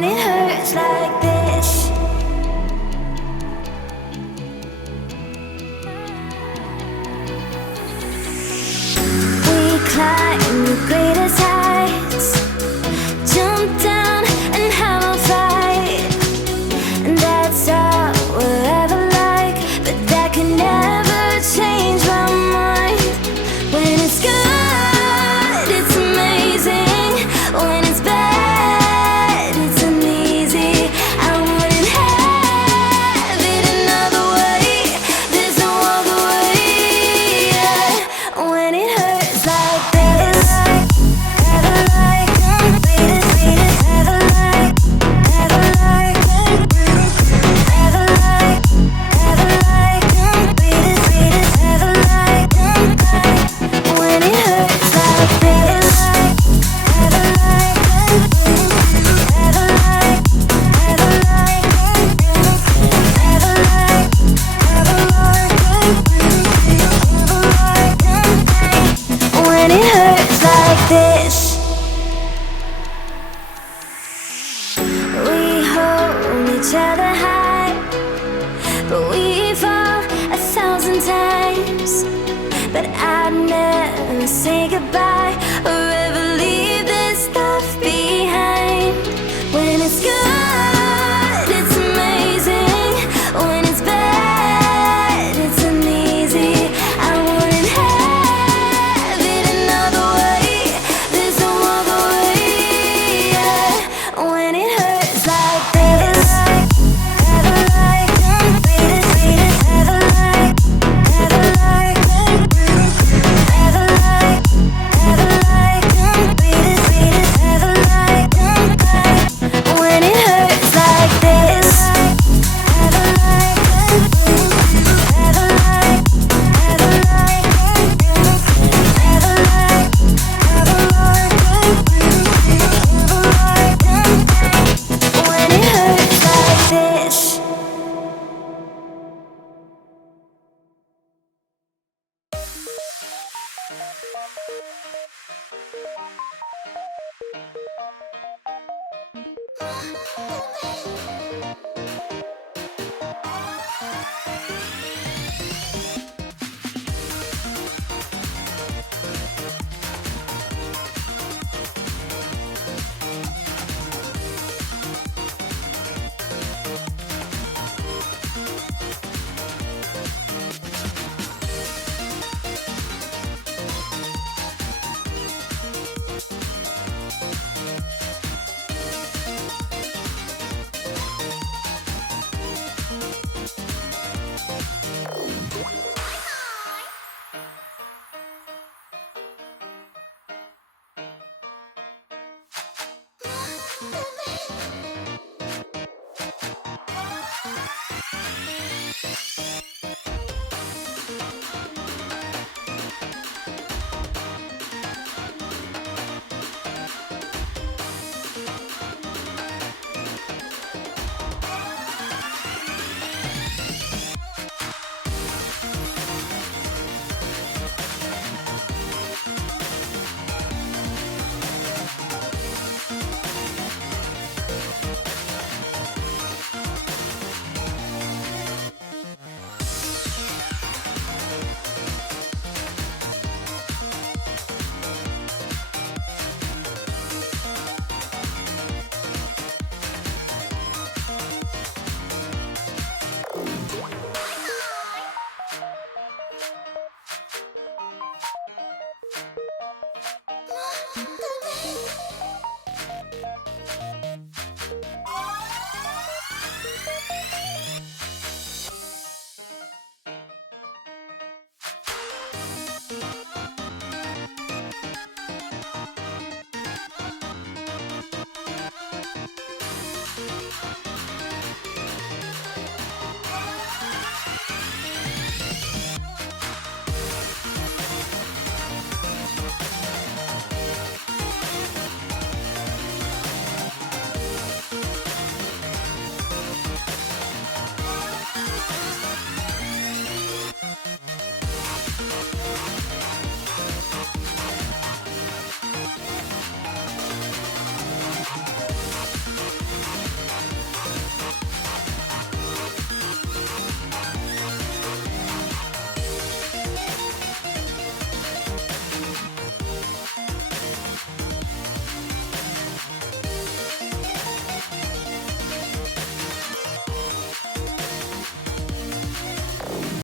when it hurts like this. We climb the greatest heights, jump down and have a fight, and that's all we'll ever like. But that can never change my mind. When it's good, it's amazing. When it's bad, it's uneasy. I wouldn't have it another way. There's no other way. Yeah. When it hurts like this, ever like, ever like, ever like, ever like, ever like, ever like, when it hurts like this, ever like, ever like, ever like, ever like, ever like, when it hurts like this. We hold each other high, but we fall 1,000 times. But I'd never say goodbye.